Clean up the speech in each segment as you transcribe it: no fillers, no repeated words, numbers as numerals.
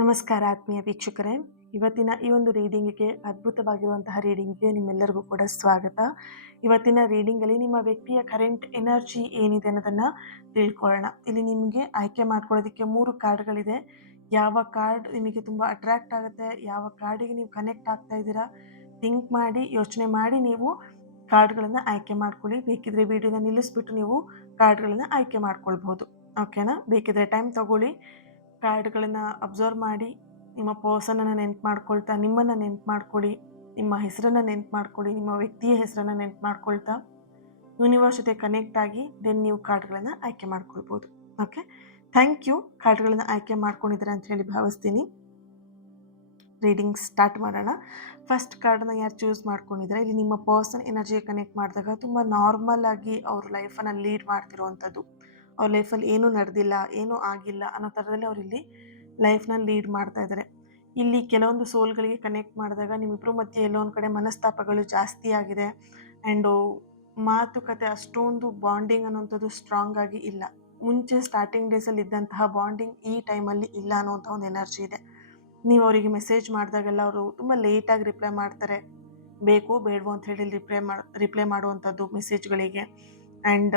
ನಮಸ್ಕಾರ ಆತ್ಮೀಯ ವೀಕ್ಷಕರೇ. ಇವತ್ತಿನ ಈ ಒಂದು ರೀಡಿಂಗಿಗೆ ಅದ್ಭುತವಾಗಿರುವಂತಹ ರೀಡಿಂಗಿಗೆ ನಿಮ್ಮೆಲ್ಲರಿಗೂ ಕೂಡ ಸ್ವಾಗತ. ಇವತ್ತಿನ ರೀಡಿಂಗಲ್ಲಿ ನಿಮ್ಮ ವ್ಯಕ್ತಿಯ ಕರೆಂಟ್ ಎನರ್ಜಿ ಏನಿದೆ ಅನ್ನೋದನ್ನು ತಿಳ್ಕೊಳ್ಳೋಣ. ಇಲ್ಲಿ ನಿಮಗೆ ಆಯ್ಕೆ ಮಾಡ್ಕೊಳ್ಳೋದಕ್ಕೆ 3 ಕಾರ್ಡ್ಗಳಿದೆ. ಯಾವ ಕಾರ್ಡ್ ನಿಮಗೆ ತುಂಬ ಅಟ್ರಾಕ್ಟ್ ಆಗುತ್ತೆ, ಯಾವ ಕಾರ್ಡಿಗೆ ನೀವು ಕನೆಕ್ಟ್ ಆಗ್ತಾ ಇದ್ದೀರಾ, ಥಿಂಕ್ ಮಾಡಿ ಯೋಚನೆ ಮಾಡಿ ನೀವು ಕಾರ್ಡ್ಗಳನ್ನು ಆಯ್ಕೆ ಮಾಡ್ಕೊಳ್ಳಿ. ಬೇಕಿದ್ರೆ ವಿಡಿಯೋನ ನಿಲ್ಲಿಸ್ಬಿಟ್ಟು ನೀವು ಕಾರ್ಡ್ಗಳನ್ನು ಆಯ್ಕೆ ಮಾಡ್ಕೊಳ್ಬಹುದು. ಓಕೆನಾ? ಬೇಕಿದ್ರೆ ಟೈಮ್ ತಗೊಳ್ಳಿ, ಕಾರ್ಡ್ಗಳನ್ನು ಅಬ್ಸರ್ವ್ ಮಾಡಿ, ನಿಮ್ಮ ಪರ್ಸನನ್ನು ನೆನ್ಪು ಮಾಡ್ಕೊಳ್ತಾ ನಿಮ್ಮನ್ನು ನೆನ್ಪು ಮಾಡ್ಕೊಳ್ಳಿ, ನಿಮ್ಮ ಹೆಸರನ್ನು ನೆನ್ಪು ಮಾಡ್ಕೊಳ್ಳಿ, ನಿಮ್ಮ ವ್ಯಕ್ತಿಯ ಹೆಸರನ್ನು ನೆನ್ಪು ಮಾಡ್ಕೊಳ್ತಾ ಯೂನಿವರ್ಸ್ ಜೊತೆ ಕನೆಕ್ಟ್ ಆಗಿ ದೆನ್ ನೀವು ಕಾರ್ಡ್ಗಳನ್ನು ಆಯ್ಕೆ ಮಾಡ್ಕೊಳ್ಬೋದು. Okay, thank you. ಕಾರ್ಡ್ಗಳನ್ನು ಆಯ್ಕೆ ಮಾಡ್ಕೊಂಡಿದ್ದೀರಾ ಅಂತ ಹೇಳಿ ಭಾವಿಸ್ತೀನಿ. ರೀಡಿಂಗ್ ಸ್ಟಾರ್ಟ್ ಮಾಡೋಣ. ಫಸ್ಟ್ ಕಾರ್ಡನ್ನ ಯಾರು ಚೂಸ್ ಮಾಡ್ಕೊಂಡಿದ್ದಾರೆ, ಇಲ್ಲಿ ನಿಮ್ಮ ಪರ್ಸನ್ ಎನರ್ಜಿಗೆ ಕನೆಕ್ಟ್ ಮಾಡಿದಾಗ ತುಂಬ ನಾರ್ಮಲ್ ಆಗಿ ಅವ್ರ ಲೈಫನ್ನು ಲೀಡ್ ಮಾಡ್ತಿರುವಂಥದ್ದು. ಅವ್ರ ಲೈಫಲ್ಲಿ ಏನೂ ನಡೆದಿಲ್ಲ, ಏನೂ ಆಗಿಲ್ಲ ಅನ್ನೋ ಥರದಲ್ಲಿ ಅವ್ರು ಇಲ್ಲಿ ಲೈಫ್ನ ಲೀಡ್ ಮಾಡ್ತಾ ಇದ್ದಾರೆ. ಇಲ್ಲಿ ಕೆಲವೊಂದು ಸೋಲ್ಗಳಿಗೆ ಕನೆಕ್ಟ್ ಮಾಡಿದಾಗ ನಿಮ್ಮಿಬ್ಬರ ಮಧ್ಯೆ ಎಲ್ಲೋ ಒಂದು ಕಡೆ ಮನಸ್ತಾಪಗಳು ಜಾಸ್ತಿ ಆಗಿದೆ. ಆ್ಯಂಡು ಮಾತುಕತೆ ಅಷ್ಟೊಂದು ಬಾಂಡಿಂಗ್ ಅನ್ನೋಂಥದ್ದು ಸ್ಟ್ರಾಂಗ್ ಆಗಿ ಇಲ್ಲ. ಮುಂಚೆ ಸ್ಟಾರ್ಟಿಂಗ್ ಡೇಸಲ್ಲಿ ಇದ್ದಂತಹ ಬಾಂಡಿಂಗ್ ಈ ಟೈಮಲ್ಲಿ ಇಲ್ಲ ಅನ್ನೋಂಥ ಒಂದು ಎನರ್ಜಿ ಇದೆ. ನೀವು ಅವರಿಗೆ ಮೆಸೇಜ್ ಮಾಡಿದಾಗೆಲ್ಲ ಅವರು ತುಂಬ ಲೇಟಾಗಿ ರಿಪ್ಲೈ ಮಾಡ್ತಾರೆ. ಬೇಕು ಬೇಡವೋ ಅಂತ ಹೇಳಿ ರಿಪ್ಲೈ ಮಾಡುವಂಥದ್ದು ಮೆಸೇಜ್ಗಳಿಗೆ. ಆ್ಯಂಡ್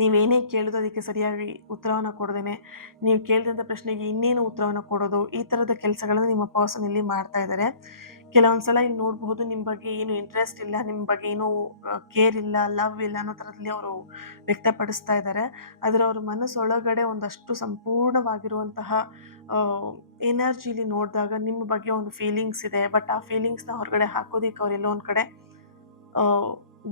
ನೀವೇನೇ ಕೇಳೋದು ಅದಕ್ಕೆ ಸರಿಯಾಗಿ ಉತ್ತರವನ್ನು ಕೊಡದೇನೆ ನೀವು ಕೇಳಿದಂಥ ಪ್ರಶ್ನೆಗೆ ಇನ್ನೇನು ಉತ್ತರವನ್ನು ಕೊಡೋದು, ಈ ಥರದ ಕೆಲಸಗಳನ್ನು ನಿಮ್ಮ ಪರ್ಸನ್ ಇಲ್ಲಿ ಮಾಡ್ತಾ ಇದ್ದಾರೆ. ಕೆಲವೊಂದು ಸಲ ಇಲ್ಲಿ ನೋಡಬಹುದು, ನಿಮ್ಮ ಬಗ್ಗೆ ಏನು ಇಂಟ್ರೆಸ್ಟ್ ಇಲ್ಲ, ನಿಮ್ಮ ಬಗ್ಗೆ ಏನೂ ಕೇರ್ ಇಲ್ಲ, ಲವ್ ಇಲ್ಲ ಅನ್ನೋ ಥರದಲ್ಲಿ ಅವರು ವ್ಯಕ್ತಪಡಿಸ್ತಾ ಇದ್ದಾರೆ. ಆದರೆ ಅವ್ರ ಮನಸ್ಸೊಳಗಡೆ ಒಂದಷ್ಟು ಸಂಪೂರ್ಣವಾಗಿರುವಂತಹ ಎನರ್ಜಿಲಿ ನೋಡಿದಾಗ ನಿಮ್ಮ ಬಗ್ಗೆ ಒಂದು ಫೀಲಿಂಗ್ಸ್ ಇದೆ. ಬಟ್ ಆ ಫೀಲಿಂಗ್ಸ್ನ ಹೊರಗಡೆ ಹಾಕೋದಕ್ಕೆ ಅವರೆಲ್ಲೋ ಒಂದು ಕಡೆ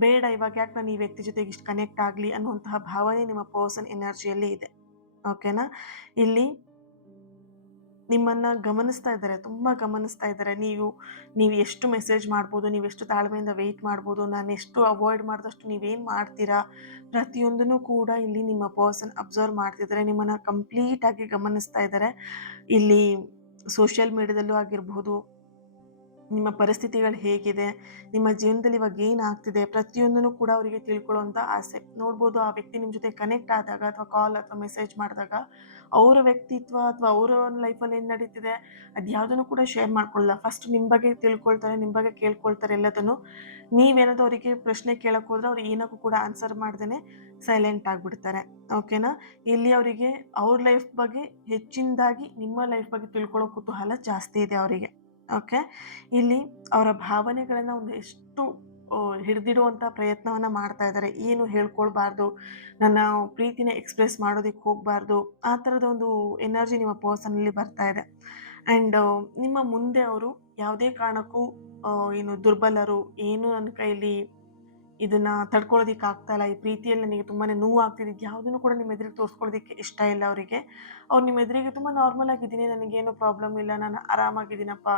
ಬೇಡ, ಇವಾಗ ಯಾಕೆ ನಾನು ಈ ವ್ಯಕ್ತಿ ಜೊತೆಗೆ ಇಷ್ಟು ಕನೆಕ್ಟ್ ಆಗಲಿ ಅನ್ನುವಂತಹ ಭಾವನೆ ನಿಮ್ಮ ಪರ್ಸನ್ ಎನರ್ಜಿಯಲ್ಲಿ ಇದೆ. ಓಕೆನಾ? ಇಲ್ಲಿ ನಿಮ್ಮನ್ನು ಗಮನಿಸ್ತಾ ಇದ್ದಾರೆ, ತುಂಬ ಗಮನಿಸ್ತಾ ಇದ್ದಾರೆ. ನೀವು ಎಷ್ಟು ಮೆಸೇಜ್ ಮಾಡ್ಬೋದು, ನೀವು ಎಷ್ಟು ತಾಳ್ಮೆಯಿಂದ ವೆಯ್ಟ್ ಮಾಡ್ಬೋದು, ನಾನು ಎಷ್ಟು ಅವಾಯ್ಡ್ ಮಾಡಿದಷ್ಟು ನೀವೇನು ಮಾಡ್ತೀರಾ, ಪ್ರತಿಯೊಂದನ್ನು ಕೂಡ ಇಲ್ಲಿ ನಿಮ್ಮ ಪರ್ಸನ್ ಅಬ್ಸರ್ವ್ ಮಾಡ್ತಿದ್ದಾರೆ. ನಿಮ್ಮನ್ನು ಕಂಪ್ಲೀಟಾಗಿ ಗಮನಿಸ್ತಾ ಇದ್ದಾರೆ. ಇಲ್ಲಿ ಸೋಷಿಯಲ್ ಮೀಡಿಯಾದಲ್ಲೂ ಆಗಿರಬಹುದು, ನಿಮ್ಮ ಪರಿಸ್ಥಿತಿಗಳು ಹೇಗಿದೆ, ನಿಮ್ಮ ಜೀವನದಲ್ಲಿ ಇವಾಗ ಏನಾಗ್ತಿದೆ, ಪ್ರತಿಯೊಂದನ್ನು ಕೂಡ ಅವರಿಗೆ ತಿಳ್ಕೊಳ್ಳೋಂಥ ಆಸೆ. ನೋಡ್ಬೋದು, ಆ ವ್ಯಕ್ತಿ ನಿಮ್ಮ ಜೊತೆ ಕನೆಕ್ಟ್ ಆದಾಗ ಅಥವಾ ಕಾಲ್ ಅಥವಾ ಮೆಸೇಜ್ ಮಾಡಿದಾಗ ಅವರ ವ್ಯಕ್ತಿತ್ವ ಅಥವಾ ಅವರ ಲೈಫಲ್ಲಿ ಏನು ನಡೀತಿದೆ ಅದು ಯಾವುದನ್ನು ಕೂಡ ಶೇರ್ ಮಾಡ್ಕೊಳ್ಳಲ್ಲ. ಫಸ್ಟ್ ನಿಮ್ಮ ಬಗ್ಗೆ ತಿಳ್ಕೊಳ್ತಾರೆ, ನಿಮ್ಮ ಬಗ್ಗೆ ಕೇಳ್ಕೊಳ್ತಾರೆ ಎಲ್ಲದನ್ನು. ನೀವೇನಾದರೂ ಅವರಿಗೆ ಪ್ರಶ್ನೆ ಕೇಳಕ್ಕೆ ಹೋದ್ರೆ ಅವ್ರು ಏನಕ್ಕೂ ಕೂಡ ಆನ್ಸರ್ ಮಾಡ್ದೇ ಸೈಲೆಂಟ್ ಆಗಿಬಿಡ್ತಾರೆ. ಓಕೆನಾ? ಇಲ್ಲಿ ಅವರಿಗೆ ಅವ್ರ ಲೈಫ್ ಬಗ್ಗೆ ಹೆಚ್ಚಿನದಾಗಿ ನಿಮ್ಮ ಲೈಫ್ ಬಗ್ಗೆ ತಿಳ್ಕೊಳ್ಳೋ ಕುತೂಹಲ ಜಾಸ್ತಿ ಇದೆ ಅವರಿಗೆ. ಓಕೆ, ಇಲ್ಲಿ ಅವರ ಭಾವನೆಗಳನ್ನು ಒಂದೆಷ್ಟು ಹಿಡಿದಿಡುವಂಥ ಪ್ರಯತ್ನವನ್ನು ಮಾಡ್ತಾ ಇದ್ದಾರೆ. ಏನು ಹೇಳ್ಕೊಳ್ಬಾರ್ದು, ನನ್ನ ಪ್ರೀತಿನ ಎಕ್ಸ್ಪ್ರೆಸ್ ಮಾಡೋದಕ್ಕೆ ಹೋಗಬಾರ್ದು, ಆ ಥರದ ಒಂದು ಎನರ್ಜಿ ನಿಮ್ಮ ಪರ್ಸನಲ್ಲಿ ಬರ್ತಾ ಇದೆ. ಆ್ಯಂಡ್ ನಿಮ್ಮ ಮುಂದೆ ಅವರು ಯಾವುದೇ ಕಾರಣಕ್ಕೂ ಏನು ದುರ್ಬಲರು, ಏನು ನನ್ನ ಕೈಲಿ ಇದನ್ನು ತಡ್ಕೊಳ್ಳೋದಕ್ಕೆ ಆಗ್ತಾಯಿಲ್ಲ, ಈ ಪ್ರೀತಿಯಲ್ಲಿ ನನಗೆ ತುಂಬಾ ನೋವು ಆಗ್ತಿದೆ, ಯಾವುದನ್ನು ಕೂಡ ನಿಮ್ಮ ಎದುರಿಗೆ ತೋರಿಸ್ಕೊಳ್ಳೋದಕ್ಕೆ ಇಷ್ಟ ಇಲ್ಲ ಅವರಿಗೆ. ಅವ್ರು ನಿಮ್ಮ ಎದುರಿಗೆ ತುಂಬ ನಾರ್ಮಲ್ ಆಗಿದ್ದೀನಿ, ನನಗೇನು ಪ್ರಾಬ್ಲಮ್ ಇಲ್ಲ, ನಾನು ಆರಾಮಾಗಿದ್ದೀನಪ್ಪ,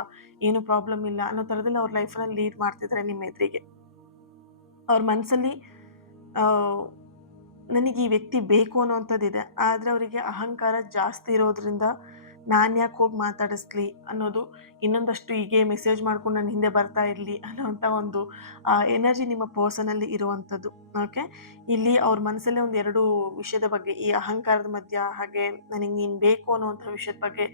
ಏನು ಪ್ರಾಬ್ಲಮ್ ಇಲ್ಲ ಅನ್ನೋ ಥರದಲ್ಲಿ ಅವ್ರ ಲೈಫನ್ನು ಲೀಡ್ ಮಾಡ್ತಿದ್ದಾರೆ ನಿಮ್ಮ ಎದುರಿಗೆ. ಅವ್ರ ಮನಸ್ಸಲ್ಲಿ ನನಗೆ ಈ ವ್ಯಕ್ತಿ ಬೇಕು ಅನ್ನೋವಂಥದ್ದಿದೆ. ಆದರೆ ಅವರಿಗೆ ಅಹಂಕಾರ ಜಾಸ್ತಿ ಇರೋದ್ರಿಂದ ನಾನು ಯಾಕೆ ಹೋಗಿ ಮಾತಾಡಿಸ್ಲಿ ಅನ್ನೋದು, ಇನ್ನೊಂದಷ್ಟು ಹೀಗೆ ಮೆಸೇಜ್ ಮಾಡ್ಕೊಂಡು ನನ್ನ ಹಿಂದೆ ಬರ್ತಾ ಇರಲಿ ಅನ್ನೋವಂಥ ಒಂದು ಎನರ್ಜಿ ನಿಮ್ಮ ಪರ್ಸನಲ್ಲಿ ಇರುವಂಥದ್ದು. ಓಕೆ, ಇಲ್ಲಿ ಅವ್ರ ಮನಸ್ಸಲ್ಲೇ ಒಂದು 2 ವಿಷಯದ ಬಗ್ಗೆ, ಈ ಅಹಂಕಾರದ ಮಧ್ಯ ಹಾಗೆ ನನಗೆ ನೀನು ಬೇಕು ಅನ್ನೋವಂಥ ವಿಷಯದ ಬಗ್ಗೆ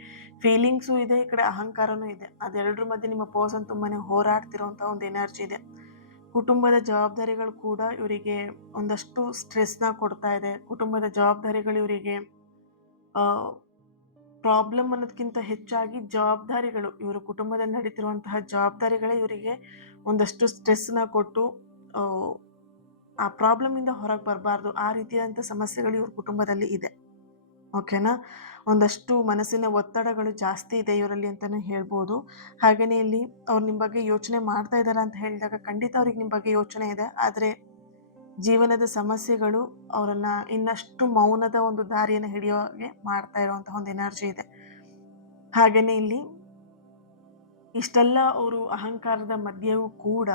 ಫೀಲಿಂಗ್ಸು ಇದೆ, ಈ ಕಡೆ ಅಹಂಕಾರನೂ ಇದೆ. ಅದೆರಡರ ಮಧ್ಯೆ ನಿಮ್ಮ ಪರ್ಸನ್ ತುಂಬಾ ಹೋರಾಡ್ತಿರೋವಂಥ ಒಂದು ಎನರ್ಜಿ ಇದೆ. ಕುಟುಂಬದ ಜವಾಬ್ದಾರಿಗಳು ಕೂಡ ಇವರಿಗೆ ಒಂದಷ್ಟು ಸ್ಟ್ರೆಸ್ನ ಕೊಡ್ತಾ ಇದೆ. ಕುಟುಂಬದ ಜವಾಬ್ದಾರಿಗಳು ಇವರಿಗೆ ಪ್ರಾಬ್ಲಮ್ ಅನ್ನೋದಕ್ಕಿಂತ ಹೆಚ್ಚಾಗಿ ಜವಾಬ್ದಾರಿಗಳು, ಇವರು ಕುಟುಂಬದಲ್ಲಿ ನಡೀತಿರುವಂತಹ ಜವಾಬ್ದಾರಿಗಳೇ ಇವರಿಗೆ ಒಂದಷ್ಟು ಸ್ಟ್ರೆಸ್ನ ಕೊಟ್ಟು ಆ ಪ್ರಾಬ್ಲಮಿಂದ ಹೊರಗೆ ಬರಬಾರ್ದು, ಆ ರೀತಿಯಾದಂಥ ಸಮಸ್ಯೆಗಳು ಇವ್ರ ಕುಟುಂಬದಲ್ಲಿ ಇದೆ. ಓಕೆನಾ? ಒಂದಷ್ಟು ಮನಸ್ಸಿನ ಒತ್ತಡಗಳು ಜಾಸ್ತಿ ಇದೆ ಇವರಲ್ಲಿ ಅಂತಲೇ ಹೇಳ್ಬೋದು. ಹಾಗೆಯೇ ಇಲ್ಲಿ ಅವ್ರು ನಿಮ್ಮ ಬಗ್ಗೆ ಯೋಚನೆ ಮಾಡ್ತಾ ಇದ್ದಾರೆ ಅಂತ ಹೇಳಿದಾಗ ಖಂಡಿತ ಅವ್ರಿಗೆ ನಿಮ್ಮ ಬಗ್ಗೆ ಯೋಚನೆ ಇದೆ. ಆದರೆ ಜೀವನದ ಸಮಸ್ಯೆಗಳು ಅವರನ್ನು ಇನ್ನಷ್ಟು ಮೌನದ ಒಂದು ದಾರಿಯನ್ನು ಹಿಡಿಯೋ ಹಾಗೆ ಮಾಡ್ತಾ ಇರುವಂತಹ ಒಂದು ಎನರ್ಜಿ ಇದೆ. ಹಾಗೆಯೇ ಇಲ್ಲಿ ಇಷ್ಟೆಲ್ಲ ಅವರು ಅಹಂಕಾರದ ಮಧ್ಯೆಯೂ ಕೂಡ,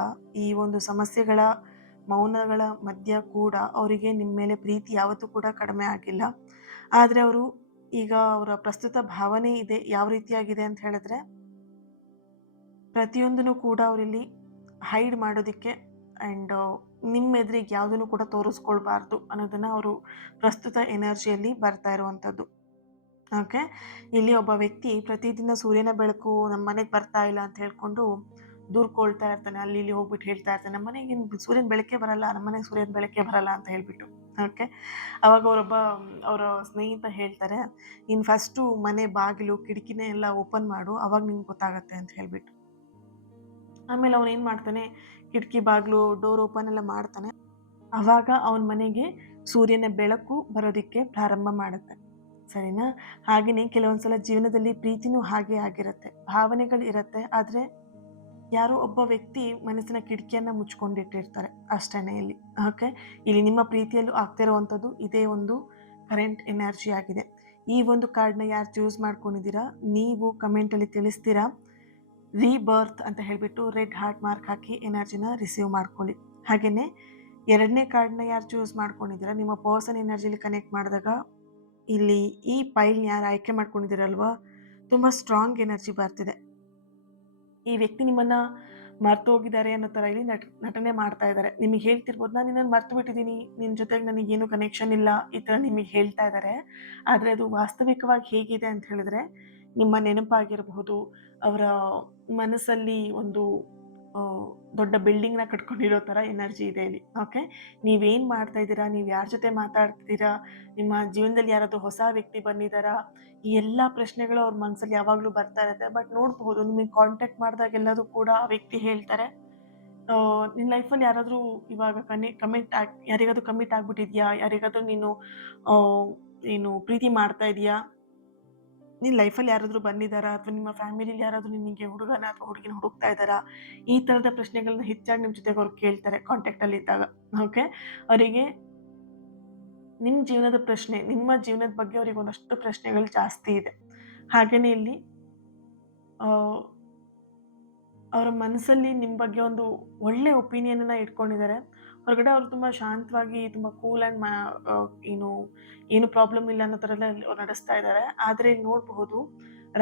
ಈ ಒಂದು ಸಮಸ್ಯೆಗಳ ಮೌನಗಳ ಮಧ್ಯ ಕೂಡ ಅವರಿಗೆ ನಿಮ್ಮ ಮೇಲೆ ಪ್ರೀತಿ ಯಾವತ್ತೂ ಕೂಡ ಕಡಿಮೆ ಆಗಿಲ್ಲ. ಆದರೆ ಅವರು ಈಗ ಅವರ ಪ್ರಸ್ತುತ ಭಾವನೆ ಇದೆ ಯಾವ ರೀತಿಯಾಗಿದೆ ಅಂತ ಹೇಳಿದ್ರೆ, ಪ್ರತಿಯೊಂದನ್ನು ಕೂಡ ಅವರಿಲ್ಲಿ ಹೈಡ್ ಮಾಡೋದಕ್ಕೆ ಆ್ಯಂಡ್ ನಿಮ್ಮ ಎದುರಿಗೆ ಯಾವುದನ್ನು ಕೂಡ ತೋರಿಸ್ಕೊಳ್ಬಾರ್ದು ಅನ್ನೋದನ್ನು ಅವರು ಪ್ರಸ್ತುತ ಎನರ್ಜಿಯಲ್ಲಿ ಬರ್ತಾ ಇರುವಂಥದ್ದು. ಓಕೆ. ಇಲ್ಲಿ ಒಬ್ಬ ವ್ಯಕ್ತಿ ಪ್ರತಿದಿನ ಸೂರ್ಯನ ಬೆಳಕು ನಮ್ಮ ಮನೆಗೆ ಬರ್ತಾ ಇಲ್ಲ ಅಂತ ಹೇಳ್ಕೊಂಡು ದೂರ್ಕೊಳ್ತಾ ಇರ್ತಾನೆ. ಅಲ್ಲಿ ಇಲ್ಲಿ ಹೋಗ್ಬಿಟ್ಟು ಹೇಳ್ತಾ ಇರ್ತಾನೆ, ನಮ್ಮ ಮನೆಗೆ ಸೂರ್ಯನ ಬೆಳಕೇ ಬರಲ್ಲ, ನಮ್ಮ ಮನೆಗೆ ಸೂರ್ಯನ ಬೆಳಕೇ ಬರಲ್ಲ ಅಂತ ಹೇಳ್ಬಿಟ್ಟು. ಓಕೆ. ಅವಾಗ ಅವರ ಸ್ನೇಹಿತ ಹೇಳ್ತಾರೆ, ನೀನು ಫಸ್ಟು ಮನೆ ಬಾಗಿಲು ಕಿಟಕಿನೇ ಎಲ್ಲ ಓಪನ್ ಮಾಡು, ಅವಾಗ ನಿಂಗೆ ಗೊತ್ತಾಗತ್ತೆ ಅಂತ ಹೇಳ್ಬಿಟ್ಟು. ಆಮೇಲೆ ಅವನು ಏನು ಮಾಡ್ತಾನೆ, ಕಿಟಕಿ ಬಾಗಿಲು ಡೋರ್ ಓಪನ್ ಎಲ್ಲ ಮಾಡ್ತಾನೆ. ಅವಾಗ ಅವನ ಮನೆಗೆ ಸೂರ್ಯನ ಬೆಳಕು ಬರೋದಕ್ಕೆ ಪ್ರಾರಂಭ ಮಾಡುತ್ತೆ. ಸರಿನಾ? ಹಾಗೆಯೇ ಕೆಲವೊಂದ್ಸಲ ಜೀವನದಲ್ಲಿ ಪ್ರೀತಿನೂ ಹಾಗೆ ಆಗಿರುತ್ತೆ. ಭಾವನೆಗಳು ಇರುತ್ತೆ, ಆದರೆ ಯಾರೋ ಒಬ್ಬ ವ್ಯಕ್ತಿ ಮನಸ್ಸಿನ ಕಿಟಕಿಯನ್ನ ಮುಚ್ಕೊಂಡಿಟ್ಟಿರ್ತಾರೆ ಅಷ್ಟೇನೆ ಇಲ್ಲಿ. ಓಕೆ. ಇಲ್ಲಿ ನಿಮ್ಮ ಪ್ರೀತಿಯಲ್ಲೂ ಆಗ್ತಿರುವಂಥದ್ದು ಇದೇ ಒಂದು ಕರೆಂಟ್ ಎನರ್ಜಿ ಆಗಿದೆ. ಈ ಒಂದು ಕಾರ್ಡ್‌ನ ಯಾರು ಚೂಸ್ ಮಾಡ್ಕೊಂಡಿದ್ದೀರಾ, ನೀವು ಕಮೆಂಟಲ್ಲಿ ತಿಳಿಸ್ತೀರಾ. ರೀಬರ್ತ್ ಅಂತ ಹೇಳ್ಬಿಟ್ಟು ರೆಡ್ ಹಾರ್ಟ್ ಮಾರ್ಕ್ ಹಾಕಿ ಎನರ್ಜಿನ ರಿಸೀವ್ ಮಾಡ್ಕೊಳ್ಳಿ. ಹಾಗೆಯೇ 2ನೇ ಕಾರ್ಡ್‌ನ ಯಾರು ಚೂಸ್ ಮಾಡ್ಕೊಂಡಿದ್ದೀರಾ, ನಿಮ್ಮ ಪರ್ಸನ್ ಎನರ್ಜಿಲಿ ಕನೆಕ್ಟ್ ಮಾಡಿದಾಗ ಇಲ್ಲಿ ಈ ಪೈಲ್‌ನ ಯಾರು ಆಯ್ಕೆ ಮಾಡ್ಕೊಂಡಿದ್ದೀರಲ್ವಾ, ತುಂಬ ಸ್ಟ್ರಾಂಗ್ ಎನರ್ಜಿ ಬರ್ತಿದೆ. ಈ ವ್ಯಕ್ತಿ ನಿಮ್ಮನ್ನ ಮರ್ತೋಗಿದ್ದಾರೆ ಅನ್ನೋ ಥರ ಇಲ್ಲಿ ನಟನೆ ಮಾಡ್ತಾ ಇದ್ದಾರೆ. ನಿಮಗೆ ಹೇಳ್ತಿರ್ಬೋದು, ನಾನು ನಿನ್ನನ್ನು ಮರ್ತು ಬಿಟ್ಟಿದ್ದೀನಿ, ನಿನ್ನ ಜೊತೆಗೆ ನನಗೇನು ಕನೆಕ್ಷನ್ ಇಲ್ಲ, ಈ ಥರ ನಿಮಗೆ ಹೇಳ್ತಾ ಇದ್ದಾರೆ. ಆದರೆ ಅದು ವಾಸ್ತವಿಕವಾಗಿ ಹೇಗಿದೆ ಅಂತ ಹೇಳಿದ್ರೆ, ನಿಮ್ಮ ನೆನಪಾಗಿರಬಹುದು, ಅವರ ಮನಸ್ಸಲ್ಲಿ ಒಂದು ದೊಡ್ಡ ಬಿಲ್ಡಿಂಗ್‌ನ ಕಟ್ಕೊಂಡಿರೋ ಥರ ಎನರ್ಜಿ ಇದೆ ಇಲ್ಲಿ. ಓಕೆ. ನೀವೇನು ಮಾಡ್ತಾ ಇದ್ದೀರಾ, ನೀವು ಯಾರ ಜೊತೆ ಮಾತಾಡ್ತಿದ್ದೀರಾ, ನಿಮ್ಮ ಜೀವನದಲ್ಲಿ ಯಾರಾದರೂ ಹೊಸ ವ್ಯಕ್ತಿ ಬಂದಿದ್ದಾರಾ, ಈ ಎಲ್ಲ ಪ್ರಶ್ನೆಗಳು ಅವ್ರ ಮನಸ್ಸಲ್ಲಿ ಯಾವಾಗಲೂ ಬರ್ತಾ ಇರುತ್ತೆ. ಬಟ್ ನೋಡಬಹುದು, ನಿಮಗೆ ಕಾಂಟ್ಯಾಕ್ಟ್ ಮಾಡಿದಾಗೆಲ್ಲದೂ ಕೂಡ ಆ ವ್ಯಕ್ತಿ ಹೇಳ್ತಾರೆ, ನಿನ್ನ ಲೈಫಲ್ಲಿ ಯಾರಾದರೂ ಇವಾಗ ಯಾರಿಗಾದ್ರೂ ಕಮಿಟ್ ಆಗ್ಬಿಟ್ಟಿದ್ಯಾ, ಯಾರಿಗಾದ್ರೂ ನೀನು ಏನು ಪ್ರೀತಿ ಮಾಡ್ತಾ ಇದೀಯಾ, ನಿನ್ನ ಲೈಫಲ್ಲಿ ಯಾರಾದರೂ ಬಂದಿದ್ದಾರಾ, ಅಥವಾ ನಿಮ್ಮ ಫ್ಯಾಮಿಲಿಲಿ ಯಾರಾದರೂ ನಿನಗೆ ಹುಡುಗನ ಅಥವಾ ಹುಡುಗಿನ ಹುಡುಕ್ತಾ ಇದ್ದಾರಾ, ಈ ಥರದ ಪ್ರಶ್ನೆಗಳನ್ನ ಹೆಚ್ಚಾಗಿ ನಿಮ್ಮ ಜೊತೆಗೆ ಅವ್ರು ಕೇಳ್ತಾರೆ ಕಾಂಟ್ಯಾಕ್ಟಲ್ಲಿ ಇದ್ದಾಗ. ಓಕೆ. ಅವರಿಗೆ ನಿಮ್ಮ ಜೀವನದ ಪ್ರಶ್ನೆ, ನಿಮ್ಮ ಜೀವನದ ಬಗ್ಗೆ ಅವ್ರಿಗೆ ಒಂದಷ್ಟು ಪ್ರಶ್ನೆಗಳು ಜಾಸ್ತಿ ಇದೆ. ಹಾಗೆಯೇ ಇಲ್ಲಿ ಆ, ಅವರ ಮನಸ್ಸಲ್ಲಿ ನಿಮ್ಮ ಬಗ್ಗೆ ಒಂದು ಒಳ್ಳೆ ಒಪಿನಿಯನನ್ನು ಇಟ್ಕೊಂಡಿದ್ದಾರೆ. ಹೊರಗಡೆ ಅವರು ತುಂಬ ಶಾಂತವಾಗಿ, ತುಂಬ ಕೂಲ್ ಆ್ಯಂಡ್ ಏನು ಏನು ಪ್ರಾಬ್ಲಮ್ ಇಲ್ಲ ಅನ್ನೋ ಥರ ಎಲ್ಲ ಅವ್ರು ನಡೆಸ್ತಾ ಇದ್ದಾರೆ. ಆದರೆ ಇಲ್ಲಿ ನೋಡಬಹುದು,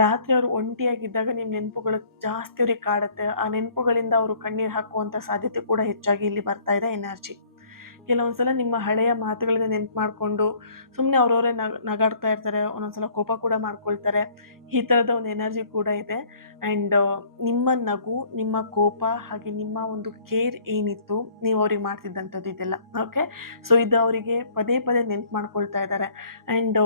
ರಾತ್ರಿ ಅವರು ಒಂಟಿಯಾಗಿದ್ದಾಗ ನಿಮ್ಮ ನೆನಪುಗಳು ಜಾಸ್ತಿ ಅವ್ರಿಗೆ ಕಾಡುತ್ತೆ. ಆ ನೆನಪುಗಳಿಂದ ಅವರು ಕಣ್ಣೀರು ಹಾಕುವಂಥ ಸಾಧ್ಯತೆ ಕೂಡ ಹೆಚ್ಚಾಗಿ ಇಲ್ಲಿ ಬರ್ತಾ ಇದೆ ಎನರ್ಜಿ. ಕೆಲವೊಂದ್ಸಲ ನಿಮ್ಮ ಹಳೆಯ ಮಾತುಗಳನ್ನ ನೆನಪು ಮಾಡಿಕೊಂಡು ಸುಮ್ಮನೆ ಅವರವರೇ ನಗಾಡ್ತಾ ಇರ್ತಾರೆ. ಒಂದೊಂದ್ಸಲ ಕೋಪ ಕೂಡ ಮಾಡ್ಕೊಳ್ತಾರೆ. ಈ ಥರದ ಒಂದು ಎನರ್ಜಿ ಕೂಡ ಇದೆ. ಆ್ಯಂಡ್ ನಿಮ್ಮ ನಗು, ನಿಮ್ಮ ಕೋಪ, ಹಾಗೆ ನಿಮ್ಮ ಒಂದು ಕೇರ್ ಏನಿತ್ತು, ನೀವು ಅವ್ರಿಗೆ ಮಾಡ್ತಿದ್ದಂಥದ್ದು ಇದೆಲ್ಲ. ಓಕೆ. ಸೊ ಇದು ಅವರಿಗೆ ಪದೇ ಪದೇ ನೆನಪು ಮಾಡ್ಕೊಳ್ತಾ ಇದ್ದಾರೆ. ಆ್ಯಂಡ್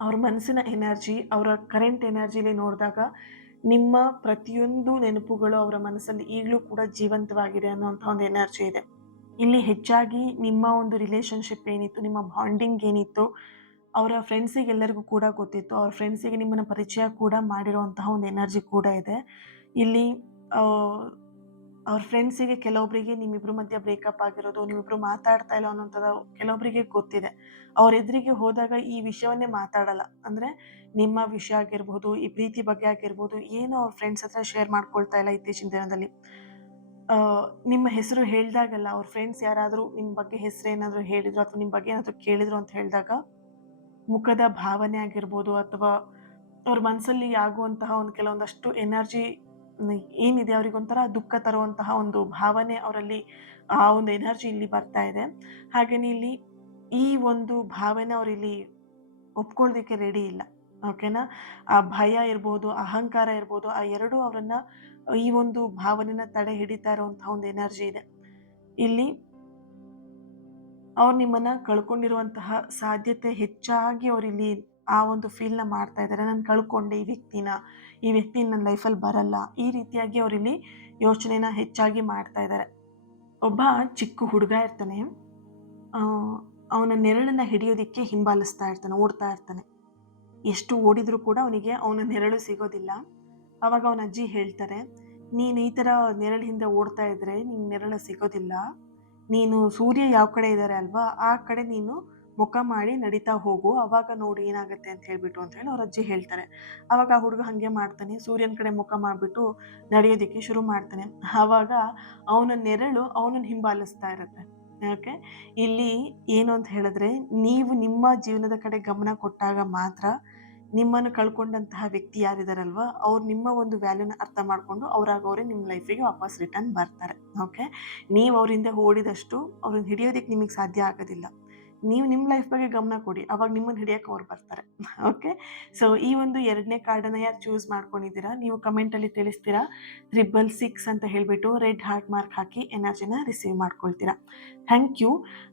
ಅವ್ರ ಮನಸ್ಸಿನ ಎನರ್ಜಿ, ಅವರ ಕರೆಂಟ್ ಎನರ್ಜಿಲಿ ನೋಡಿದಾಗ ನಿಮ್ಮ ಪ್ರತಿಯೊಂದು ನೆನಪುಗಳು ಅವರ ಮನಸ್ಸಲ್ಲಿ ಈಗಲೂ ಕೂಡ ಜೀವಂತವಾಗಿದೆ ಅನ್ನೋಂಥ ಒಂದು ಎನರ್ಜಿ ಇದೆ. ಇಲ್ಲಿ ಹೆಚ್ಚಾಗಿ ನಿಮ್ಮ ಒಂದು ರಿಲೇಶನ್‌ಶಿಪ್ ಏನಿತ್ತು, ನಿಮ್ಮ ಬಾಂಡಿಂಗ್ ಏನಿತ್ತು, ಅವರ ಫ್ರೆಂಡ್ಸಿಗೆಲ್ಲರಿಗೂ ಕೂಡ ಗೊತ್ತಿತ್ತು. ಅವ್ರ ಫ್ರೆಂಡ್ಸಿಗೆ ನಿಮ್ಮನ್ನ ಪರಿಚಯ ಕೂಡ ಮಾಡಿರುವಂತಹ ಒಂದು ಎನರ್ಜಿ ಕೂಡ ಇದೆ. ಇಲ್ಲಿ ಅವ್ರ ಫ್ರೆಂಡ್ಸಿಗೆ ಕೆಲವೊಬ್ಬರಿಗೆ ನಿಮ್ಮಿಬ್ಬರ ಮಧ್ಯೆ ಬ್ರೇಕಪ್ ಆಗಿರೋದು, ನೀವಿಬ್ಬರು ಮಾತಾಡ್ತಾ ಇಲ್ಲ ಅನ್ನೋಂಥದ್ದು ಕೆಲವೊಬ್ಬರಿಗೆ ಗೊತ್ತಿದೆ. ಅವ್ರ ಎದುರಿಗೆ ಹೋದಾಗ ಈ ವಿಷಯವನ್ನೇ ಮಾತಾಡಲ್ಲ. ಅಂದರೆ ನಿಮ್ಮ ವಿಷಯ ಆಗಿರ್ಬೋದು, ಈ ಪ್ರೀತಿ ಬಗ್ಗೆ ಆಗಿರ್ಬೋದು, ಏನು ಅವ್ರ ಫ್ರೆಂಡ್ಸ್ ಹತ್ರ ಶೇರ್ ಮಾಡ್ಕೊಳ್ತಾ ಇಲ್ಲ ಇತ್ತೀಚಿನ ದಿನದಲ್ಲಿ. ನಿಮ್ಮ ಹೆಸರು ಹೇಳಿದಾಗೆಲ್ಲ ಅವ್ರ ಫ್ರೆಂಡ್ಸ್ ಯಾರಾದರೂ ನಿಮ್ಮ ಬಗ್ಗೆ ಹೆಸರೇನಾದರೂ ಹೇಳಿದ್ರು ಅಥವಾ ನಿಮ್ಮ ಬಗ್ಗೆ ಏನಾದರೂ ಕೇಳಿದ್ರು ಅಂತ ಹೇಳಿದಾಗ, ಮುಖದ ಭಾವನೆ ಆಗಿರ್ಬೋದು ಅಥವಾ ಅವ್ರ ಮನಸ್ಸಲ್ಲಿ ಆಗುವಂತಹ ಒಂದು ಕೆಲವೊಂದಷ್ಟು ಎನರ್ಜಿ ಏನಿದೆ, ಅವರಿಗೊಂಥರ ದುಃಖ ತರುವಂತಹ ಒಂದು ಭಾವನೆ ಅವರಲ್ಲಿ, ಆ ಒಂದು ಎನರ್ಜಿ ಇಲ್ಲಿ ಬರ್ತಾ ಇದೆ. ಹಾಗೆಯೇ ಇಲ್ಲಿ ಈ ಒಂದು ಭಾವನೆ ಅವರಿಲ್ಲಿ ಒಪ್ಕೊಳ್ಳೋದಕ್ಕೆ ರೆಡಿ ಇಲ್ಲ. ಓಕೆನಾ? ಆ ಭಯ ಇರ್ಬೋದು, ಅಹಂಕಾರ ಇರ್ಬೋದು, ಆ ಎರಡೂ ಅವರನ್ನ ಈ ಒಂದು ಭಾವನೆನ ತಡೆ ಹಿಡಿತಾ ಇರುವಂತಹ ಒಂದು ಎನರ್ಜಿ ಇದೆ. ಇಲ್ಲಿ ಅವ್ರು ನಿಮ್ಮನ್ನ ಕಳ್ಕೊಂಡಿರುವಂತಹ ಸಾಧ್ಯತೆ ಹೆಚ್ಚಾಗಿ ಅವರಿಲ್ಲಿ ಆ ಒಂದು ಫೀಲ್‌ನ ಮಾಡ್ತಾ ಇದ್ದಾರೆ. ನಾನು ಕಳ್ಕೊಂಡೆ ಈ ವ್ಯಕ್ತಿ ನನ್ನ ಲೈಫಲ್ಲಿ ಬರಲ್ಲ. ಈ ರೀತಿಯಾಗಿ ಅವರಿಲ್ಲಿ ಯೋಚನೆನ ಹೆಚ್ಚಾಗಿ ಮಾಡ್ತಾ ಇದ್ದಾರೆ. ಒಬ್ಬ ಚಿಕ್ಕ ಹುಡುಗ ಇರ್ತಾನೆ. ಆ, ಅವನ ನೆರಳನ್ನ ಹಿಡಿಯೋದಿಕ್ಕೆ ಹಿಂಬಾಲಿಸ್ತಾ ಇರ್ತಾನೆ, ಓಡ್ತಾ ಇರ್ತಾನೆ. ಎಷ್ಟು ಓಡಿದರೂ ಕೂಡ ಅವನಿಗೆ ಅವನ ನೆರಳು ಸಿಗೋದಿಲ್ಲ. ಆವಾಗ ಅವನ ಅಜ್ಜಿ ಹೇಳ್ತಾರೆ, ನೀನು ಈ ಥರ ನೆರಳು ಹಿಂದೆ ಓಡ್ತಾ ಇದ್ರೆ ನಿನ್ನ ನೆರಳು ಸಿಗೋದಿಲ್ಲ. ನೀನು ಸೂರ್ಯ ಯಾವ ಕಡೆ ಇದ್ದಾರೆ ಅಲ್ವಾ, ಆ ಕಡೆ ನೀನು ಮುಖ ಮಾಡಿ ನಡೀತಾ ಹೋಗು, ಅವಾಗ ನೋಡು ಏನಾಗುತ್ತೆ ಅಂತ ಹೇಳ್ಬಿಟ್ಟು ಅಂತ ಹೇಳಿ ಅವ್ರ ಅಜ್ಜಿ ಹೇಳ್ತಾರೆ. ಆವಾಗ ಆ ಹುಡುಗ ಹಾಗೆ ಮಾಡ್ತಾನೆ, ಸೂರ್ಯನ ಕಡೆ ಮುಖ ಮಾಡಿಬಿಟ್ಟು ನಡೆಯೋದಕ್ಕೆ ಶುರು ಮಾಡ್ತಾನೆ. ಆವಾಗ ಅವನ ನೆರಳು ಅವನನ್ನು ಹಿಂಬಾಲಿಸ್ತಾ ಇರುತ್ತೆ. ಓಕೆ. ಇಲ್ಲಿ ಏನು ಅಂತ ಹೇಳಿದ್ರೆ, ನೀವು ನಿಮ್ಮ ಜೀವನದ ಕಡೆ ಗಮನ ಕೊಟ್ಟಾಗ ಮಾತ್ರ ನಿಮ್ಮನ್ನು ಕಳ್ಕೊಂಡಂತಹ ವ್ಯಕ್ತಿ ಯಾರಿದಾರಲ್ವಾ, ಅವ್ರು ನಿಮ್ಮ ಒಂದು ವ್ಯಾಲ್ಯೂನ ಅರ್ಥ ಮಾಡಿಕೊಂಡು ಅವರೇ ನಿಮ್ಮ ಲೈಫಿಗೆ ವಾಪಸ್ ರಿಟರ್ನ್ ಬರ್ತಾರೆ. ಓಕೆ. ನೀವು ಅವ್ರ ಹಿಂದೆ ಓಡಿದಷ್ಟು ಅವ್ರನ್ನ ಹಿಡಿಯೋದಕ್ಕೆ ನಿಮಗೆ ಸಾಧ್ಯ ಆಗೋದಿಲ್ಲ. ನೀವು ನಿಮ್ಮ ಲೈಫ್ ಬಗ್ಗೆ ಗಮನ ಕೊಡಿ. ಅವಾಗ ನಿಮ್ಮನ್ನು ಹಿಡಿಯಕ್ಕೆ ಅವ್ರು ಬರ್ತಾರೆ. ಓಕೆ. ಸೊ ಈ ಒಂದು 2ನೇ ಕಾರ್ಡನ್ನು ಯಾರು ಚೂಸ್ ಮಾಡ್ಕೊಂಡಿದ್ದೀರಾ ನೀವು ಕಮೆಂಟಲ್ಲಿ ತಿಳಿಸ್ತೀರಾ. 666 ಅಂತ ಹೇಳಿಬಿಟ್ಟು ರೆಡ್ ಹಾರ್ಟ್ ಮಾರ್ಕ್ ಹಾಕಿ ಎನರ್ಜಿನ ರಿಸೀವ್ ಮಾಡ್ಕೊಳ್ತೀರಾ. Thank you.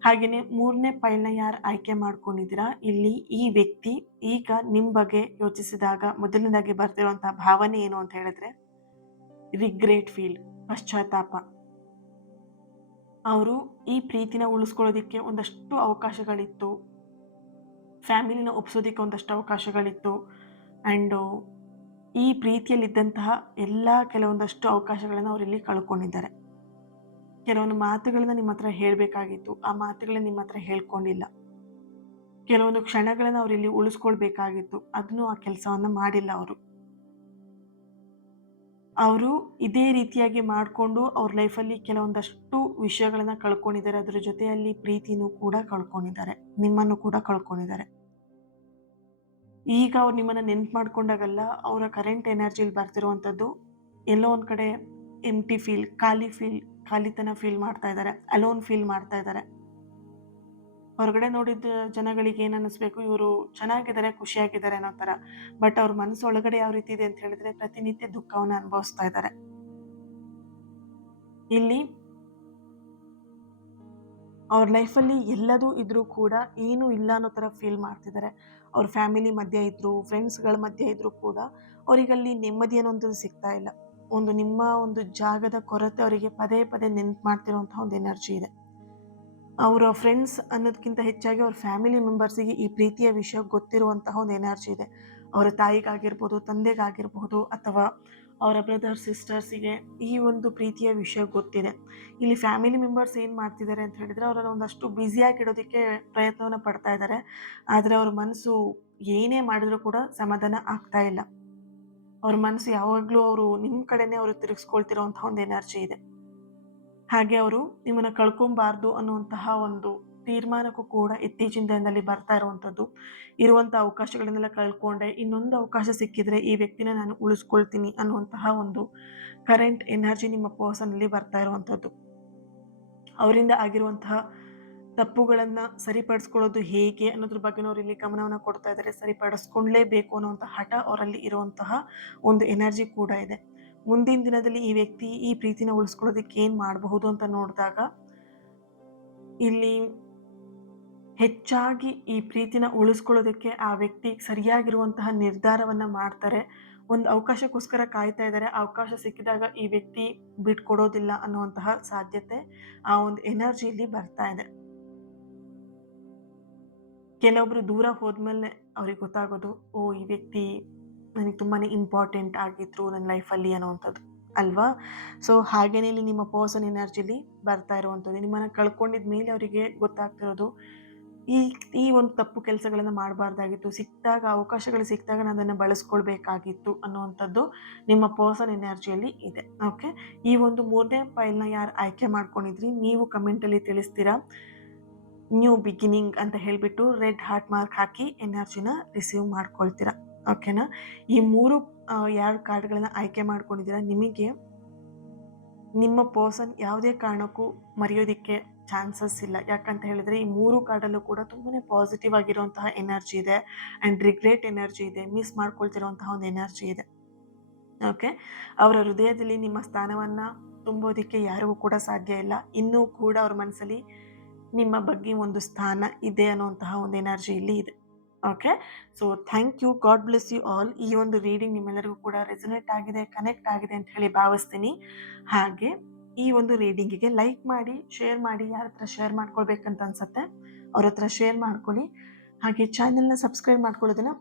ಹಾಗೆಯೇ 3ನೇ ಪೈಲ್ನ ಯಾರು ಆಯ್ಕೆ ಮಾಡ್ಕೊಂಡಿದ್ದೀರಾ, ಇಲ್ಲಿ ಈ ವ್ಯಕ್ತಿ ಈಗ ನಿಮ್ಮ ಬಗ್ಗೆ ಯೋಚಿಸಿದಾಗ ಮೊದಲನೇದಾಗಿ ಬರ್ತಿರುವಂತಹ ಭಾವನೆ ಏನು ಅಂತ ಹೇಳಿದ್ರೆ ರಿಗ್ರೆಟ್ ಫೀಲ್, ಪಶ್ಚಾತ್ತಾಪ. ಅವರು ಈ ಪ್ರೀತಿನ ಉಳಿಸ್ಕೊಳ್ಳೋದಕ್ಕೆ ಒಂದಷ್ಟು ಅವಕಾಶಗಳಿತ್ತು, ಫ್ಯಾಮಿಲಿನ ಒಪ್ಸೋದಕ್ಕೆ ಒಂದಷ್ಟು ಅವಕಾಶಗಳಿತ್ತು, ಆ್ಯಂಡ್ ಈ ಪ್ರೀತಿಯಲ್ಲಿದ್ದಂತಹ ಎಲ್ಲ ಕೆಲವೊಂದಷ್ಟು ಅವಕಾಶಗಳನ್ನು ಅವರಿಲ್ಲಿ ಕಳ್ಕೊಂಡಿದ್ದಾರೆ. ಕೆಲವೊಂದು ಮಾತುಗಳನ್ನ ನಿಮ್ಮ ಹತ್ರ ಹೇಳಬೇಕಾಗಿತ್ತು, ಆ ಮಾತುಗಳನ್ನ ನಿಮ್ಮ ಹತ್ರ ಹೇಳ್ಕೊಂಡಿಲ್ಲ. ಕೆಲವೊಂದು ಕ್ಷಣಗಳನ್ನು ಅವರಿಲ್ಲಿ ಉಳಿಸ್ಕೊಳ್ಬೇಕಾಗಿತ್ತು, ಅದನ್ನು ಆ ಕೆಲಸವನ್ನು ಮಾಡಿಲ್ಲ ಅವರು ಇದೇ ರೀತಿಯಾಗಿ ಮಾಡಿಕೊಂಡು ಅವ್ರ ಲೈಫಲ್ಲಿ ಕೆಲವೊಂದಷ್ಟು ವಿಷಯಗಳನ್ನು ಕಳ್ಕೊಂಡಿದ್ದಾರೆ. ಅದರ ಜೊತೆಯಲ್ಲಿ ಪ್ರೀತಿನೂ ಕೂಡ ಕಳ್ಕೊಂಡಿದ್ದಾರೆ, ನಿಮ್ಮನ್ನು ಕೂಡ ಕಳ್ಕೊಂಡಿದ್ದಾರೆ. ಈಗ ಅವ್ರು ನಿಮ್ಮನ್ನು ನೆನ್ಪು ಮಾಡ್ಕೊಂಡಾಗಲ್ಲ ಅವರ ಕರೆಂಟ್ ಎನರ್ಜಿಲಿ ಬರ್ತಿರುವಂಥದ್ದು ಎಲ್ಲೋ ಒಂದು ಕಡೆ ಎಂಟಿ ಫೀಲ್, ಖಾಲಿತನ ಫೀಲ್ ಮಾಡ್ತಾ ಇದ್ದಾರೆ, ಅಲೋನ್ ಫೀಲ್ ಮಾಡ್ತಾ ಇದ್ದಾರೆ. ಹೊರಗಡೆ ನೋಡಿದ ಜನಗಳಿಗೆ ಏನು ಅನ್ನಿಸ್ಬೇಕು, ಇವರು ಚೆನ್ನಾಗಿದ್ದಾರೆ, ಖುಷಿಯಾಗಿದ್ದಾರೆ ಅನ್ನೋ ಥರ. ಬಟ್ ಅವ್ರ ಮನಸ್ಸು ಒಳಗಡೆ ಯಾವ ರೀತಿ ಇದೆ ಅಂತ ಹೇಳಿದ್ರೆ ಪ್ರತಿನಿತ್ಯ ದುಃಖವನ್ನು ಅನುಭವಿಸ್ತಾ ಇದ್ದಾರೆ. ಇಲ್ಲಿ ಅವ್ರ ಲೈಫಲ್ಲಿ ಎಲ್ಲದೂ ಇದ್ರೂ ಕೂಡ ಏನೂ ಇಲ್ಲ ಅನ್ನೋ ಥರ ಫೀಲ್ ಮಾಡ್ತಿದ್ದಾರೆ. ಅವ್ರ ಫ್ಯಾಮಿಲಿ ಮಧ್ಯೆ ಇದ್ದರು, ಫ್ರೆಂಡ್ಸ್ಗಳ ಮಧ್ಯೆ ಇದ್ದರೂ ಕೂಡ ಅವರಿಗಲ್ಲಿ ನೆಮ್ಮದಿ ಅನ್ನೋಂಥದ್ದು ಸಿಗ್ತಾ ಇಲ್ಲ. ನಿಮ್ಮ ಒಂದು ಜಾಗದ ಕೊರತೆ ಅವರಿಗೆ ಪದೇ ಪದೇ ನೆನ್ಪು ಮಾಡ್ತಿರುವಂಥ ಒಂದು ಎನರ್ಜಿ ಇದೆ. ಅವರ ಫ್ರೆಂಡ್ಸ್ ಅನ್ನೋದಕ್ಕಿಂತ ಹೆಚ್ಚಾಗಿ ಅವ್ರ ಫ್ಯಾಮಿಲಿ ಮೆಂಬರ್ಸಿಗೆ ಈ ಪ್ರೀತಿಯ ವಿಷಯ ಗೊತ್ತಿರುವಂತಹ ಒಂದು ಎನರ್ಜಿ ಇದೆ. ಅವರ ತಾಯಿಗಾಗಿರ್ಬೋದು, ತಂದೆಗಾಗಿರ್ಬೋದು, ಅಥವಾ ಅವರ ಬ್ರದರ್ ಸಿಸ್ಟರ್ಸಿಗೆ ಈ ಒಂದು ಪ್ರೀತಿಯ ವಿಷಯ ಗೊತ್ತಿದೆ. ಇಲ್ಲಿ ಫ್ಯಾಮಿಲಿ ಮೆಂಬರ್ಸ್ ಏನು ಮಾಡ್ತಿದ್ದಾರೆ ಅಂತ ಹೇಳಿದರೆ ಅವರನ್ನು ಒಂದಷ್ಟು ಬ್ಯುಸಿಯಾಗಿಡೋದಕ್ಕೆ ಪ್ರಯತ್ನವನ್ನು ಪಡ್ತಾ ಇದ್ದಾರೆ. ಆದರೆ ಅವ್ರ ಮನಸ್ಸು ಏನೇ ಮಾಡಿದ್ರೂ ಕೂಡ ಸಮಾಧಾನ ಆಗ್ತಾ ಇಲ್ಲ. ಅವ್ರ ಮನಸ್ಸು ಯಾವಾಗಲೂ ಅವರು ನಿಮ್ಮ ಕಡೆನೇ ಅವರು ತಿರುಗಿಸ್ಕೊಳ್ತಿರೋವಂಥ ಒಂದು ಎನರ್ಜಿ ಇದೆ. ಹಾಗೆ ಅವರು ನಿಮ್ಮನ್ನು ಕಳ್ಕೊಬಾರ್ದು ಅನ್ನುವಂತಹ ಒಂದು ತೀರ್ಮಾನಕ್ಕೂ ಕೂಡ ಇತ್ತೀಚಿನ ದಿನದಲ್ಲಿ ಬರ್ತಾ ಇರುವಂಥದ್ದು. ಇರುವಂಥ ಅವಕಾಶಗಳನ್ನೆಲ್ಲ ಕಳ್ಕೊಂಡೆ, ಇನ್ನೊಂದು ಅವಕಾಶ ಸಿಕ್ಕಿದ್ರೆ ಈ ವ್ಯಕ್ತಿನ ನಾನು ಉಳಿಸ್ಕೊಳ್ತೀನಿ ಅನ್ನುವಂತಹ ಒಂದು ಕರೆಂಟ್ ಎನರ್ಜಿ ನಿಮ್ಮ ಪರ್ಸನಲ್ಲಿ ಬರ್ತಾ ಇರುವಂಥದ್ದು. ಅವರಿಂದ ಆಗಿರುವಂತಹ ತಪ್ಪುಗಳನ್ನು ಸರಿಪಡಿಸ್ಕೊಳ್ಳೋದು ಹೇಗೆ ಅನ್ನೋದ್ರ ಬಗ್ಗೆ ಅವ್ರು ಇಲ್ಲಿ ಗಮನವನ್ನು ಕೊಡ್ತಾ ಇದ್ದಾರೆ. ಸರಿಪಡಿಸ್ಕೊಳ್ಳೇಬೇಕು ಅನ್ನುವಂಥ ಹಠ ಅವರಲ್ಲಿ ಇರುವಂತಹ ಒಂದು ಎನರ್ಜಿ ಕೂಡ ಇದೆ. ಮುಂದಿನ ದಿನದಲ್ಲಿ ಈ ವ್ಯಕ್ತಿ ಈ ಪ್ರೀತಿನ ಉಳಿಸ್ಕೊಳ್ಳೋದಕ್ಕೆ ಏನು ಮಾಡಬಹುದು ಅಂತ ನೋಡಿದಾಗ ಇಲ್ಲಿ ಹೆಚ್ಚಾಗಿ ಈ ಪ್ರೀತಿನ ಉಳಿಸ್ಕೊಳ್ಳೋದಕ್ಕೆ ಆ ವ್ಯಕ್ತಿ ಸರಿಯಾಗಿರುವಂತಹ ನಿರ್ಧಾರವನ್ನು ಮಾಡ್ತಾರೆ. ಒಂದು ಅವಕಾಶಕ್ಕೋಸ್ಕರ ಕಾಯ್ತಾ ಇದ್ದಾರೆ. ಅವಕಾಶ ಸಿಕ್ಕಿದಾಗ ಈ ವ್ಯಕ್ತಿ ಬಿಟ್ಕೊಡೋದಿಲ್ಲ ಅನ್ನುವಂತಹ ಸಾಧ್ಯತೆ ಆ ಒಂದು ಎನರ್ಜಿಯಲ್ಲಿ ಬರ್ತಾ ಇದೆ. ಕೆಲವೊಬ್ರು ದೂರ ಹೋದ್ಮೇಲೆ ಅವ್ರಿಗೆ ಗೊತ್ತಾಗೋದು, ಓ ಈ ವ್ಯಕ್ತಿ ನನಗೆ ತುಂಬಾ ಇಂಪಾರ್ಟೆಂಟ್ ಆಗಿದ್ರು ನನ್ನ ಲೈಫಲ್ಲಿ ಅನ್ನೋವಂಥದ್ದು ಅಲ್ವಾ. ಸೊ ಹಾಗೇನೇ ಇಲ್ಲಿ ನಿಮ್ಮ ಪರ್ಸನ್ ಎನರ್ಜಿಲಿ ಬರ್ತಾ ಇರುವಂಥದ್ದು. ನಿಮ್ಮನ್ನು ಕಳ್ಕೊಂಡಿದ ಮೇಲೆ ಅವರಿಗೆ ಗೊತ್ತಾಗ್ತಿರೋದು ಈ ಒಂದು ತಪ್ಪು ಕೆಲಸಗಳನ್ನು ಮಾಡಬಾರ್ದಾಗಿತ್ತು, ಸಿಕ್ಕಿದಾಗ ಅವಕಾಶಗಳು ಸಿಕ್ಕಿದಾಗ ನಾನು ಅದನ್ನು ಬಳಸ್ಕೊಳ್ಬೇಕಾಗಿತ್ತು ಅನ್ನುವಂಥದ್ದು ನಿಮ್ಮ ಪರ್ಸನ್ ಎನರ್ಜಿಯಲ್ಲಿ ಇದೆ. ಓಕೆ. ಈ ಒಂದು 3ನೇ ಫೈಲ್ನ ಯಾರು ಆಯ್ಕೆ ಮಾಡ್ಕೊಂಡಿದ್ರಿ ನೀವು ಕಮೆಂಟಲ್ಲಿ ತಿಳಿಸ್ತೀರಾ. ನ್ಯೂ ಬಿಗಿನಿಂಗ್ ಅಂತ ಹೇಳಿಬಿಟ್ಟು ರೆಡ್ ಹಾರ್ಟ್ ಮಾರ್ಕ್ ಹಾಕಿ ಎನರ್ಜಿನ ರಿಸೀವ್ ಮಾಡ್ಕೊಳ್ತೀರಾ. ಓಕೆನಾ. ಈ 3 ಯಾರು ಕಾರ್ಡ್ಗಳನ್ನು ಆಯ್ಕೆ ಮಾಡ್ಕೊಂಡಿದ್ದೀರಾ ನಿಮಗೆ ನಿಮ್ಮ ಪರ್ಸನ್ ಯಾವುದೇ ಕಾರಣಕ್ಕೂ ಮರೆಯೋದಕ್ಕೆ ಚಾನ್ಸಸ್ ಇಲ್ಲ. ಯಾಕಂತ ಹೇಳಿದರೆ ಈ 3 ಕಾರ್ಡಲ್ಲೂ ಕೂಡ ತುಂಬಾ ಪಾಸಿಟಿವ್ ಆಗಿರುವಂತಹ ಎನರ್ಜಿ ಇದೆ, ಆ್ಯಂಡ್ ರಿಗ್ರೆಟ್ ಎನರ್ಜಿ ಇದೆ, ಮಿಸ್ ಮಾಡ್ಕೊಳ್ತಿರುವಂತಹ ಒಂದು ಎನರ್ಜಿ ಇದೆ. ಓಕೆ. ಅವರ ಹೃದಯದಲ್ಲಿ ನಿಮ್ಮ ಸ್ಥಾನವನ್ನು ತುಂಬೋದಕ್ಕೆ ಯಾರಿಗೂ ಕೂಡ ಸಾಧ್ಯ ಇಲ್ಲ. ಇನ್ನೂ ಕೂಡ ಅವ್ರ ಮನಸ್ಸಲ್ಲಿ ನಿಮ್ಮ ಬಗ್ಗೆ ಒಂದು ಸ್ಥಾನ ಇದೆ ಅನ್ನುವಂತಹ ಒಂದು ಎನರ್ಜಿ ಇಲ್ಲಿ ಇದೆ. Okay. So thank you, God bless you all. ಈ ಒಂದು ರೀಡಿಂಗ್ ನಿಮ್ಮೆಲ್ಲರಿಗೂ ಕೂಡ ರೆಸೊನೇಟ್ ಆಗಿದೆ, ಕನೆಕ್ಟ್ ಆಗಿದೆ ಅಂತ ಹೇಳಿ ಭಾವಿಸ್ತೀನಿ. ಹಾಗೆ ಈ ಒಂದು ರೀಡಿಂಗಿಗೆ ಲೈಕ್ ಮಾಡಿ, ಶೇರ್ ಮಾಡಿ. ಯಾರ ಹತ್ರ ಶೇರ್ ಮಾಡ್ಕೊಳ್ಬೇಕಂತ ಅನ್ಸುತ್ತೆ ಅವ್ರ ಹತ್ರ ಶೇರ್ ಮಾಡ್ಕೊಳ್ಳಿ. ಹಾಗೆ ಚಾನೆಲ್ನ ಸಬ್ಸ್ಕ್ರೈಬ್ ಮಾಡ್ಕೊಳ್ಳೋದನ್ನು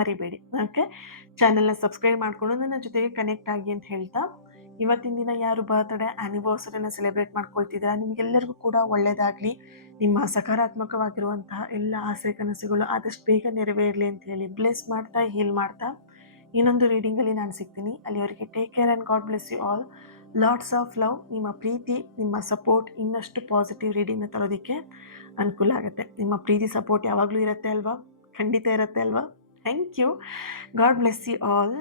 ಮರಿಬೇಡಿ. ಓಕೆ. ಚಾನೆಲ್ನ ಸಬ್ಸ್ಕ್ರೈಬ್ ಮಾಡಿಕೊಂಡು ನನ್ನ ಜೊತೆಗೆ ಕನೆಕ್ಟ್ ಆಗಿ ಅಂತ ಹೇಳ್ತಾ, ಇವತ್ತಿನ ದಿನ ಯಾರು ಬರ್ತ್ಡೇ ಆ್ಯನಿವರ್ಸರಿನ ಸೆಲೆಬ್ರೇಟ್ ಮಾಡ್ಕೊಳ್ತಿದ್ದೀರಾ ನಿಮಗೆಲ್ಲರಿಗೂ ಕೂಡ ಒಳ್ಳೆಯದಾಗಲಿ. ನಿಮ್ಮ ಸಕಾರಾತ್ಮಕವಾಗಿರುವಂತಹ ಎಲ್ಲ ಆಸೆ ಕನಸುಗಳು ಆದಷ್ಟು ಬೇಗ ನೆರವೇರಲಿ ಅಂತ ಹೇಳಿ ಬ್ಲೆಸ್ ಮಾಡ್ತಾ, ಹೀಲ್ ಮಾಡ್ತಾ ಇನ್ನೊಂದು ರೀಡಿಂಗಲ್ಲಿ ನಾನು ಸಿಗ್ತೀನಿ. ಅಲ್ಲಿವರೆಗೆ take care and God bless you all. Lots of love. ನಿಮ್ಮ ಪ್ರೀತಿ, ನಿಮ್ಮ ಸಪೋರ್ಟ್ ಇನ್ನಷ್ಟು ಪಾಸಿಟಿವ್ ರೀಡಿಂಗ್ನ ತರೋದಕ್ಕೆ ಅನುಕೂಲ ಆಗುತ್ತೆ. ನಿಮ್ಮ ಪ್ರೀತಿ ಸಪೋರ್ಟ್ ಯಾವಾಗಲೂ ಇರುತ್ತೆ ಅಲ್ವಾ? ಖಂಡಿತ ಇರುತ್ತೆ ಅಲ್ವಾ? Thank you. God bless you all.